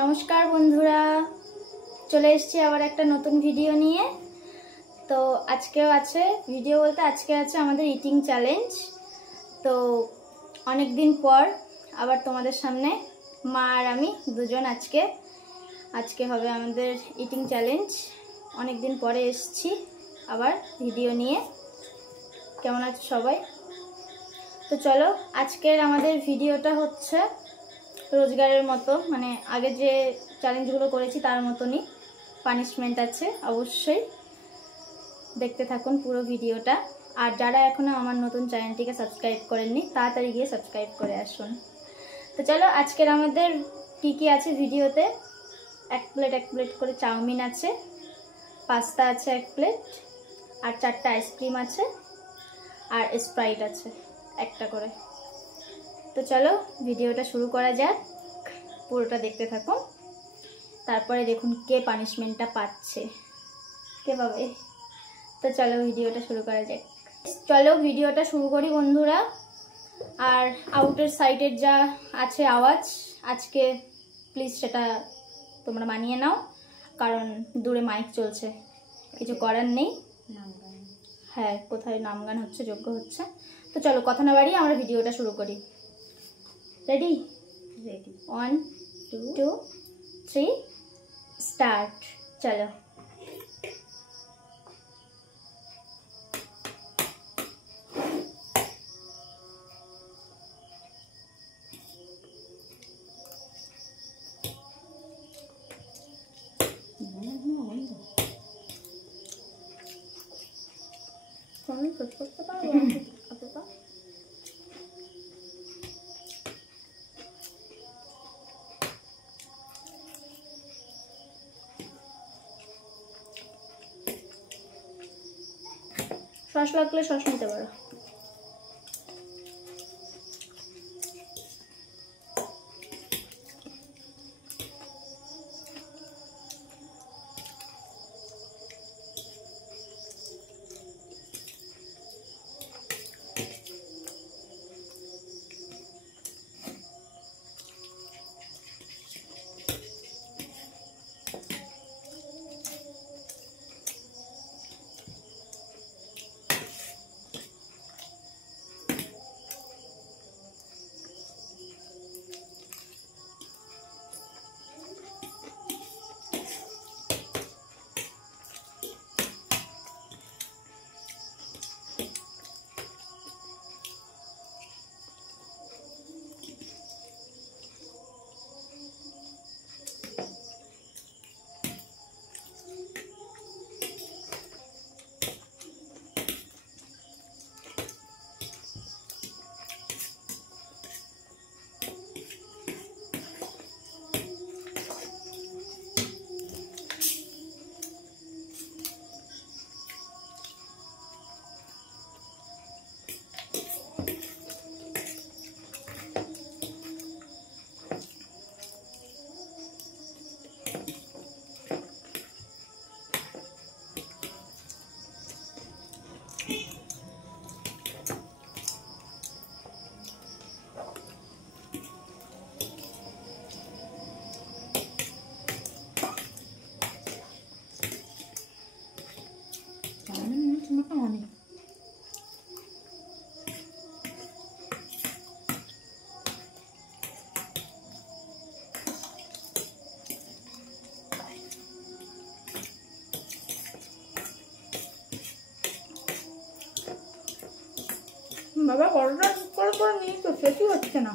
নমস্কার বন্ধুরা, চলে এসেছি আবার একটা নতুন ভিডিও নিয়ে। তো আজকেও আছে ভিডিও বলতে আজকে আছে আমাদের ইটিং চ্যালেঞ্জ। তো অনেক দিন পর আবার তোমাদের সামনে মা আর আমি দুজন আজকে হবে আমাদের ইটিং চ্যালেঞ্জ। অনেক দিন পরে এসেছি আবার ভিডিও নিয়ে। কেমন আছো সবাই? তো চলো, আজকের আমাদের ভিডিওটা হচ্ছে রোজগারের মতো, মানে আগে যে চ্যালেঞ্জগুলো করেছি তার মতনই পানিশমেন্ট আছে। অবশ্যই দেখতে থাকুন পুরো ভিডিওটা। আর যারা এখনো আমার নতুন চ্যানেলটিকে সাবস্ক্রাইব করেননি তাড়াতাড়ি গিয়ে সাবস্ক্রাইব করে আসুন। তো চলো, আজকের আমাদের কি আছে ভিডিওতে। এক প্লেট করে চাউমিন আছে, পাস্তা আছে 1 প্লেট, আর 4টা আইসক্রিম আছে, আর স্প্রাইট আছে 1টা করে। তো চলো ভিডিওটা শুরু করা যাক, পুরোটা দেখতে থাকুন, তারপরে দেখুন কে পানিশমেন্টটা পাচ্ছে, কে পাবে। তো চলো ভিডিওটা শুরু করা যাক। চলো ভিডিওটা শুরু করি বন্ধুরা। আর আউটের সাইডের যা আছে আওয়াজ আজকে প্লিজ সেটা তোমরা মানিয়ে নাও, কারণ দূরে মাইক চলছে, কিছু করার নেই। হ্যাঁ, কোথায় নাম গান হচ্ছে, যজ্ঞ হচ্ছে। তো চলো কথা না বাড়িয়ে আমরা ভিডিওটা শুরু করি। রেডি? 1 2 3 স্টার্ট। চলো। সস লাগলে সস নিতে পারো। বাবা কতটা করে নিই তো শেষই হচ্ছে না।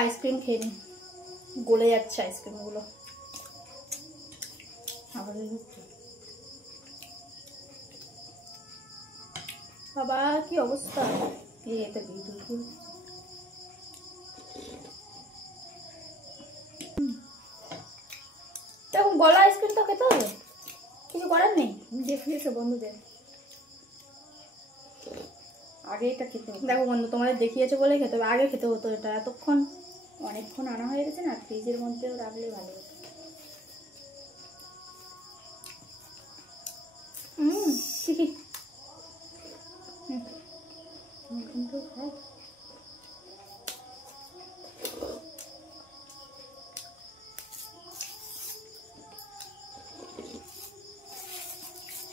আইসক্রিম খেয়ে নি, গলে যাচ্ছে আইসক্রিমগুলো। আবার বাবা কি অবস্থা! এই একটা বিদ্যুৎ এখন গলা আইসক্রিম তো খেতে হবে, কিছু করার নেই। দেখেছে বন্ধুদের আগে এটা খেতে হবে। দেখো বন্ধু, তোমাদের দেখিয়েছে বলে খেতে হবে, আগে খেতে হতো এটা। এতক্ষণ অনেকক্ষণ আনা হয়ে গেছে না, ফ্রিজের মধ্যেও রাখলে ভালো হতো। কিন্তু খাই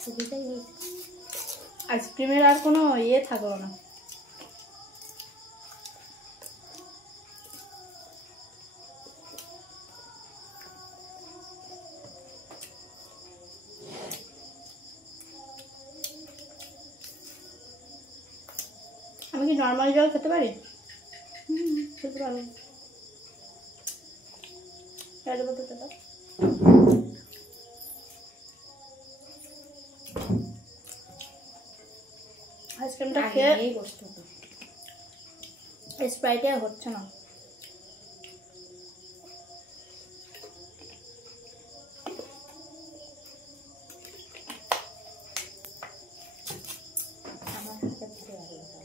সুবিধাই হয়েছে। আইসক্রিমের আর কোনো ইয়ে থাকলো না। আমি কি নর্মাল জল খেতে পারি? খেতে পারবো। আইসক্রিমটা খেয়ে বসতে হতো। স্প্রাইটে আর হচ্ছে না। আমার হাতে থেকে ভালো লাগে।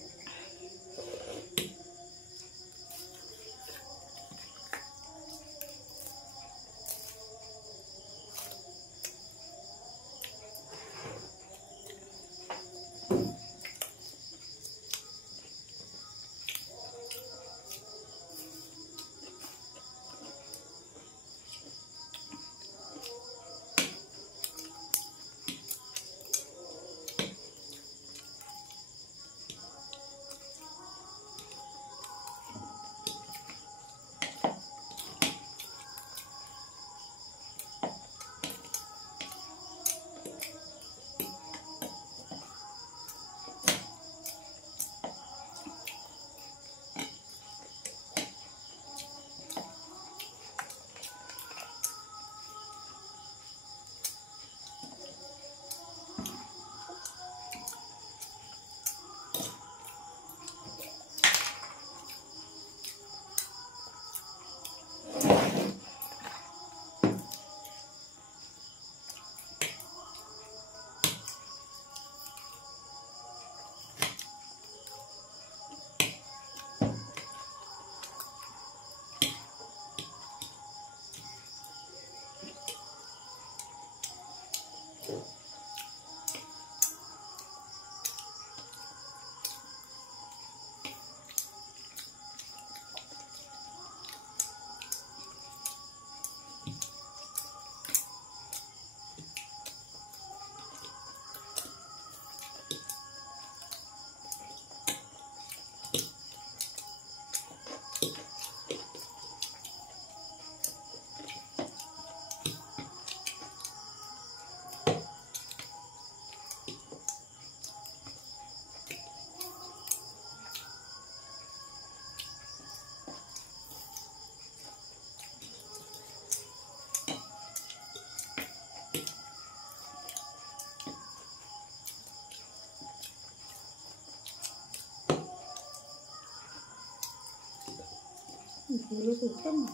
ভুলে করতাম না।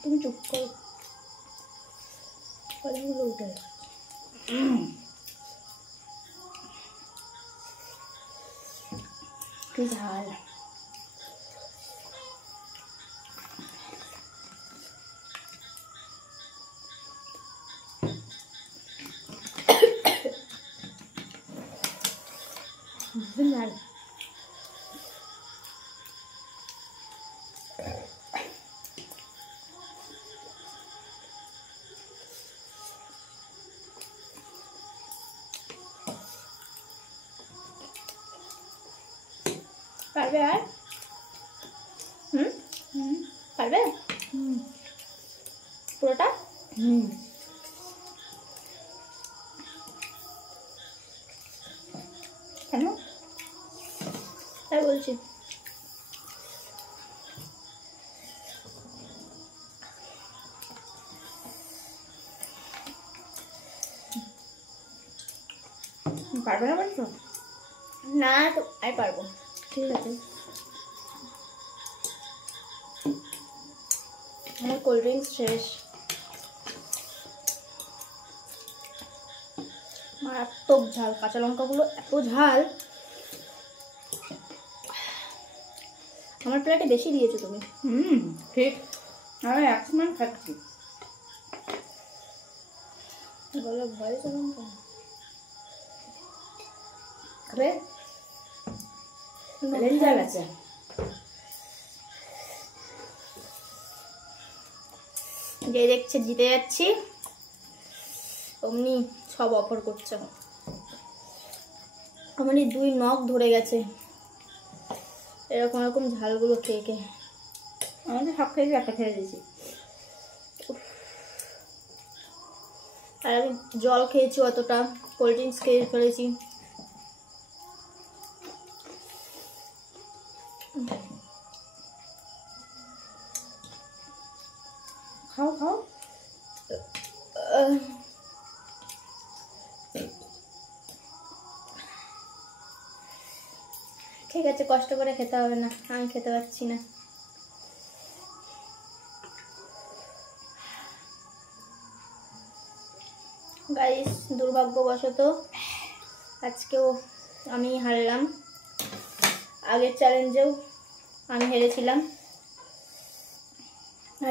তুমি চুপ করো, কথাগুলো উঠে কি ঝাল। ঝাল পারবে আর? পারবে পুরোটা? কেন তাই বলছি। পারবে না বলছো? না তো আর পারবো। ঠিক আছে। আমার কোল্ড ড্রিঙ্কস শেষ। মারাত্মক ঝাল, কাঁচা লঙ্কাগুলো এত ঝাল। আমার প্লেটে বেশি দিয়েছো তুমি। ঠিক। আমি এক সময় খাচ্ছি। বলো ভয় কেমন কেন? খাবে? প্লেন ঝাল আছে। যে দেখছে জিতে যাচ্ছি অমনি সব অফার করছে। আমার এই 2 নখ ধরে গেছে এরকম এরকম ঝালগুলো খেয়ে খেয়ে। আমি তো সব খেয়েছি, একটা খেয়ে দিয়েছি। আর আমি জল খেয়েছি অতটা, কোল্ড ড্রিঙ্কস খেয়ে ফেলেছি। খাও খাও। ঠিক আছে, কষ্ট করে খেতে হবে না, আমি খেতে পারছি না। গাইস, দুর্ভাগ্যবশত আজকেও আমি হারলাম। আগের চ্যালেঞ্জেও আমি হেরেছিলাম।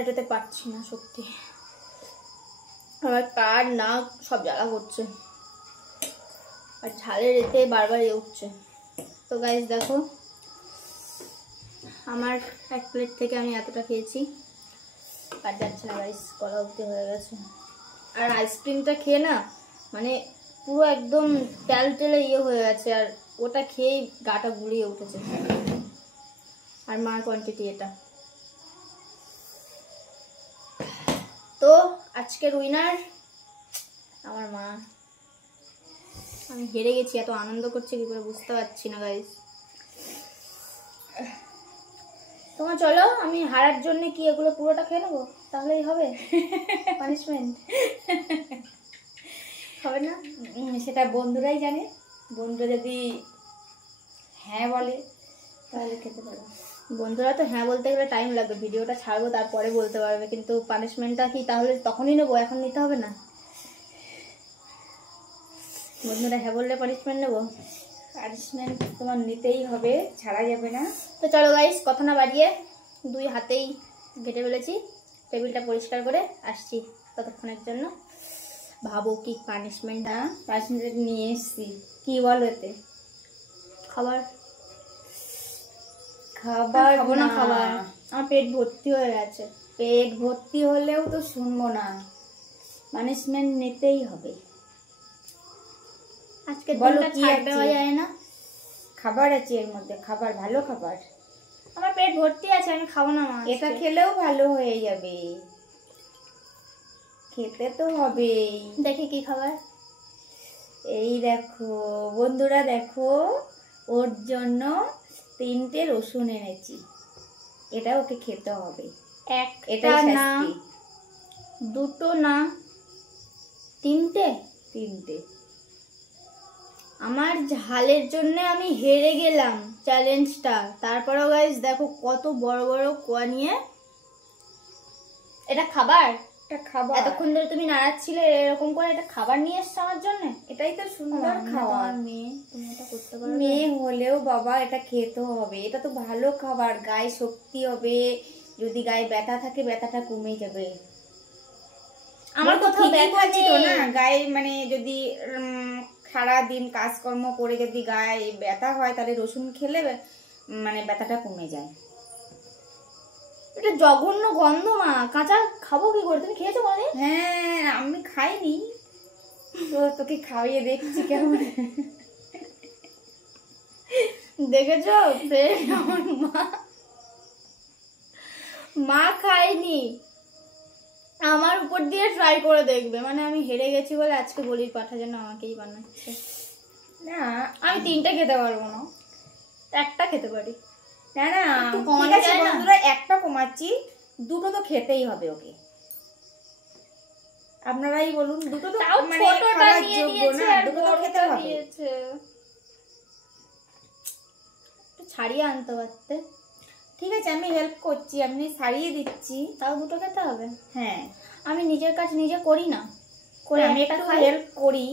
এটাতে পারছি না সত্যি। আমার কার নাক সব জ্বালা করছে আর ঝালের এতে বারবার উঠছে। তো গাইস দেখো, আমার এক প্লেট থেকে আমি এতটা খেয়েছি আর যাচ্ছে না গাইস, গলা অবধি হয়ে গেছে। আর আইসক্রিমটা খেয়ে না মানে পুরো একদম তেল টেলে হয়ে গেছে, আর ওটা খেয়ে গাটা গুলিয়ে উঠেছে। আর মার কোয়ান্টিটি এটা। তো আজকের উইনার আমার মা। আমি হেরে গেছি, এত আনন্দ করছে কি করে বুঝতে পারছি না গাইস। তোমার চলো, আমি হারার জন্য কি এগুলো পুরোটা খেয়ে নেবো, তাহলেই হবে পানিশমেন্ট। হবে না? সেটা বন্ধুরাই জানে। বন্ধুরা যদি হ্যাঁ বলে তাহলে খেতে পারো। বন্ধুরা তো হ্যাঁ বলতে গেলে টাইম লাগবে, ভিডিওটা ছাড়বো তারপরে বলতে পারবে, কিন্তু পানিশমেন্টটা কি তাহলে তখনই নেবো, এখন নিতে হবে না? বন্ধুরা হ্যাঁ বললে পানিশমেন্ট নেবো। পানিশমেন্ট তোমার নিতেই হবে, ছাড়া যাবে না। তো চলো গাইস, কথা না বাড়িয়ে 2 হাতেই ঘেটে ফেলেছি, টেবিলটা পরিষ্কার করে আসছি ততক্ষণের জন্য। ভাবো কি পানিশমেন্ট। না, পানিশমেন্ট নিয়ে এসছি। কি বলো এতে? খাবার খাবার খাবো না, খাবার আমার পেট ভর্তি হয়ে গেছে। পেট ভর্তি হলেও তো শুনবো না, পানিশমেন্ট নিতেই হবে। আজকে বলো দিনটা কি ছাড় আছে? দেওয়া যায় না? খাবার আছে এর মধ্যে, খাবার, ভালো খাবার। আমার পেট ভর্তি আছে, আমি খাবো না মা। এটা খেলেও ভালো হয়ে যাবে, খেতে তো হবেই। দেখি কি খাবার। এই দেখো বন্ধুরা, দেখো ওর জন্য 3টে রসুন এনেছি, এটা ওকে খেতে হবে। একটা এটাই না, শাস্তি। 2টো না, 3টে। 3টে। আমার ঝালের জন্য আমি হেরে গেলাম চ্যালেঞ্জটা। তারপরেও গাইস দেখো কত বড় বড় কোয়া নিয়ে। এটা খাবার? এটা খাবার। এতক্ষণ ধরে তুমি নাড়াচ্ছিলে এরকম করে, এটা খাবার নিয়ে এসছো আমার জন্য? এটাই তো সুন্দর খাবার। মেয়ে, তুমি এটা করতে পারো? মেয়ে হলেও বাবা এটা খেতে হবে, এটা তো ভালো খাবার, গায়ে শক্তি হবে, যদি গায়ে ব্যথা থাকে ব্যথাটা কমে যাবে। আমার কোথাও ব্যথা নেই তো নেই না গায়ে, মানে যদি সারা দিন কাজকর্ম করে যদি গায়ে ব্যথা হয় তাহলে রসুন খেলে মানে ব্যথাটা কমে যায়। এটা জঘন্য গন্ধ মা, কাঁচা খাবো কি করে? তুমি খেয়েছো কোনোদিন? হ্যাঁ, আমি খাইনি তো তোকে খাইয়ে দেখছি কেমন। দেখেছো ফ্রেন্ড, আমার মা খায়নি, আমার উপর দিয়ে ট্রাই করে দেখবে। মানে আমি হেরে গেছি বলে আজকে বলির পাঠা যেন আমাকেই বানাচ্ছে। না, আমি 3টে খেতে পারবো না, একটা খেতে পারি। না না, একটু ঠিক কমানো আছে যায় না? বন্ধুরা, একটা কমাচ্ছি, 2টো তো খেতেই হবে ওকে। আপনারাই বলুন, দুটো তো তাও মানে ছোটটা খাওয়ার নিয়ে যোগ্য নিয়েছে না, আর দুটো তো খেতে বড়টা হবে। দিয়েছে। একটু ছাড়িয়ে আনতে পারতে। ঠিক আছে, আমি হেল্প করছি, আপনি সারিয়ে দিচ্ছি। তাও দুটো খেতে হবে। হ্যাঁ, আমি নিজের কাজ নিজে করি না, করে আমি একটা একটু খাই। হেল্প করি।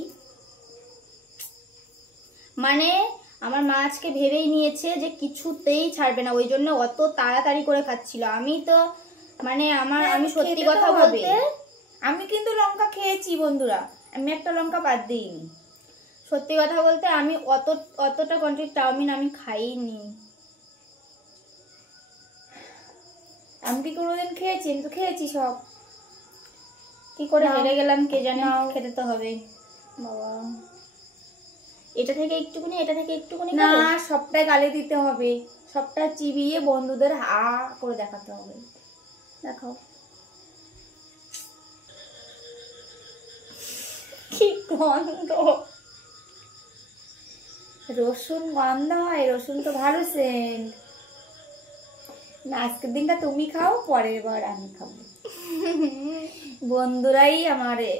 মানে আমার মা আজকে ভেবেই নিয়েছে যে কিছুতেই ছাড়বে না, ওই জন্য অত তাড়াতাড়ি করে খাচ্ছিল। আমি তো মানে হ্যাঁ, আমি সত্যি খেতে তো কথা হবে। বলতে, আমি কিন্তু লঙ্কা খেয়েছি বন্ধুরা, আমি একটা লঙ্কা বাদ দিইনি। সত্যি কথা বলতে আমি অতটা কোয়ান্টিটি চাউমিন আমি খাইনি। আমি কি কোনোদিন খেয়েছি? আমি তো খেয়েছি সব। কি করে নাও। হেরে গেলাম কে জানে, নাও। খেতে তো হবে। বাবা, এটা থেকে একটুকুনি, এটা থেকে একটুকুনি না, খাবো? সবটাই গালে দিতে হবে, সবটা চিবিয়ে বন্ধুদের হা করে দেখাতে হবে। দেখাও কি গন্ধ। রসুন গন্ধ হয়, রসুন তো ভালো সেন্ট। না, আজকের দিনটা তুমি খাও, পরের বার আমি খাবো। বন্ধুরাই আমারে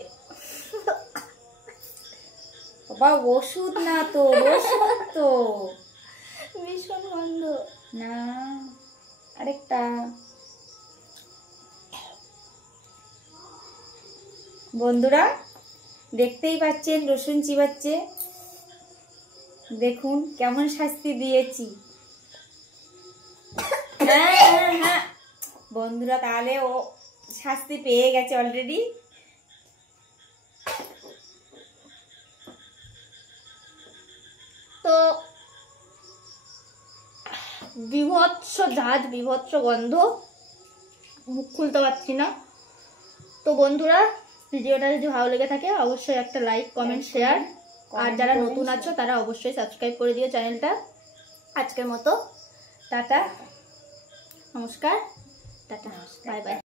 বাবা, ওষুধ না তো, রসুন তো। ভীষণ গন্ধ। না, আরেকটা। বন্ধুরা দেখতেই পাচ্ছেন রসুন চিবাচ্ছে, দেখুন কেমন শাস্তি দিয়েছি। হ্যাঁ হ্যাঁ হ্যাঁ বন্ধুরা, তাহলে ও শাস্তি পেয়ে গেছে অলরেডি। তো বিভৎস ঝাঁজ, বিভৎস গন্ধ, মুখ খুলতে পারছি না। তো বন্ধুরা, ভিডিওটা যদি ভালো লেগে থাকে অবশ্যই একটা লাইক, কমেন্ট, শেয়ার, আর যারা নতুন আছো তারা অবশ্যই সাবস্ক্রাইব করে দিও চ্যানেলটা। আজকের মতো টাটা, নমস্কার, টাটা, বাই বাই।